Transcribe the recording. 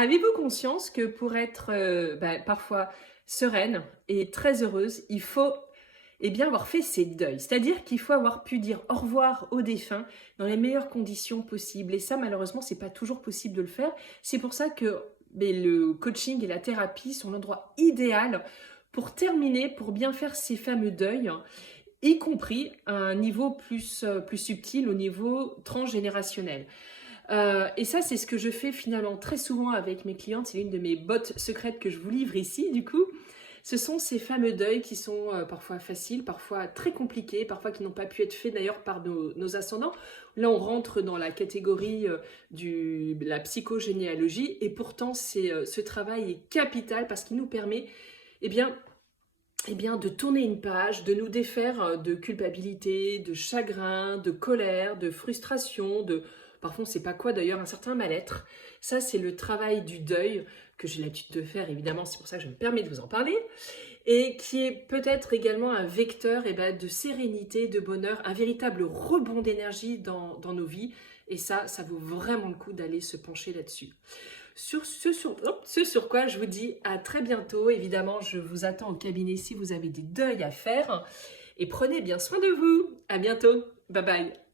Avez-vous conscience que pour être parfois sereine et très heureuse, il faut avoir fait ses deuils. C'est-à-dire qu'il faut avoir pu dire au revoir aux défunts dans les meilleures conditions possibles. Et ça, malheureusement, c'est pas toujours possible de le faire. C'est pour ça que le coaching et la thérapie sont l'endroit idéal pour terminer, pour bien faire ces fameux deuils, y compris à un niveau plus subtil, au niveau transgénérationnel. Et ça, c'est ce que je fais finalement très souvent avec mes clientes. C'est l'une de mes bottes secrètes que je vous livre ici, du coup. Ce sont ces fameux deuils qui sont parfois faciles, parfois très compliqués, parfois qui n'ont pas pu être faits d'ailleurs par nos ascendants. Là, on rentre dans la catégorie de la psychogénéalogie et pourtant, ce travail est capital parce qu'il nous permet eh bien, de tourner une page, de nous défaire de culpabilité, de chagrin, de colère, de frustration, parfois on ne sait pas quoi d'ailleurs, un certain mal-être. Ça, c'est le travail du deuil que j'ai l'habitude de faire, évidemment, c'est pour ça que je me permets de vous en parler, et qui est peut-être également un vecteur de sérénité, de bonheur, un véritable rebond d'énergie dans nos vies, et ça vaut vraiment le coup d'aller se pencher là-dessus. Ce sur quoi je vous dis à très bientôt. Évidemment, je vous attends au cabinet si vous avez des deuils à faire. Et prenez bien soin de vous. À bientôt. Bye bye.